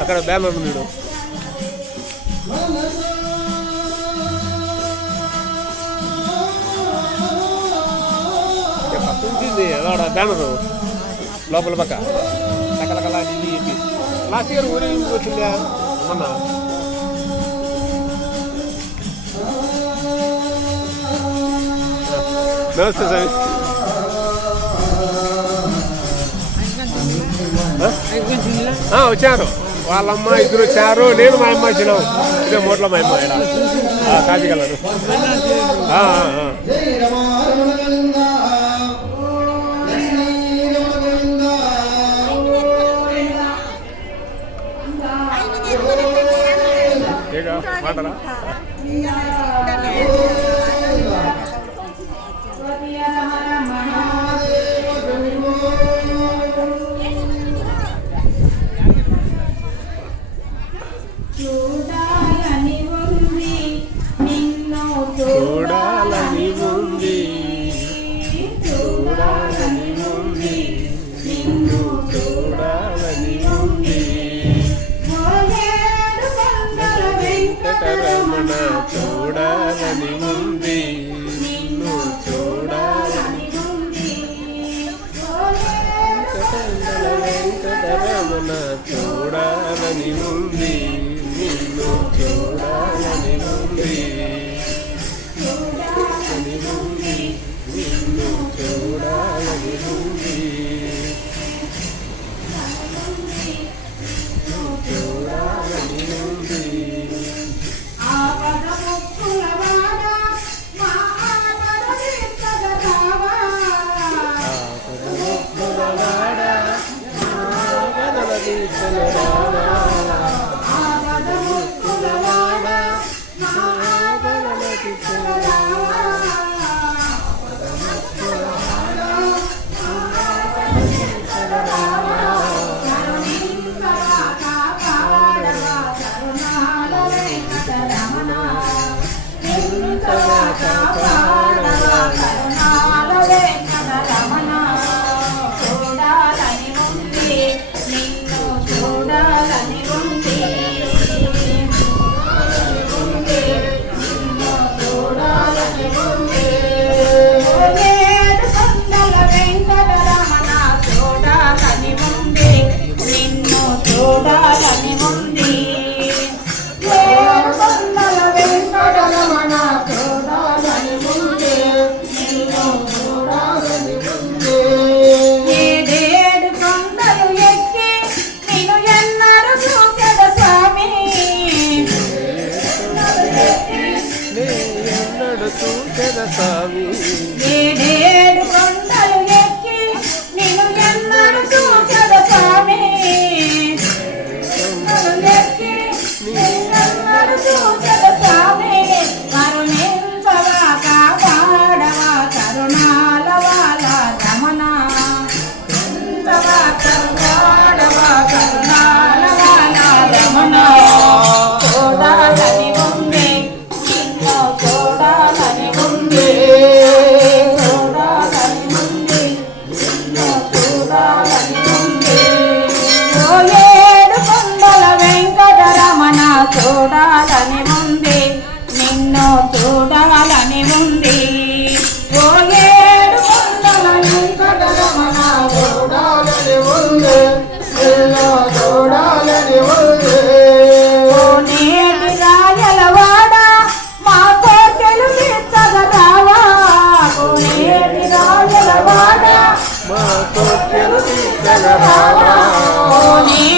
అక్కడ బ్యానర్ ఉంది పక్కనుంది అక్కడ బ్యానరు. లోపల పక్క. రకరకాల లాస్ట్ ఇయర్ ఊరే వచ్చిందా మొన్న నమస్తే సార్ వచ్చారు. వాళ్ళమ్మ ఇద్దరు వచ్చారు. నేను మా అమ్మ వచ్చినాం. ఇదే మూట్లో మా అమ్మ ఆయన కాజీగలను మాటరా నిన్నున చూడాలని ఉంది నిన్ను చూడాలని ఉంది నిన్ను చూడాలని ఉంది ఆపద ముక్తులవాడా ಶ್ರೀಕೃಷ್ಣನ ಭಾವ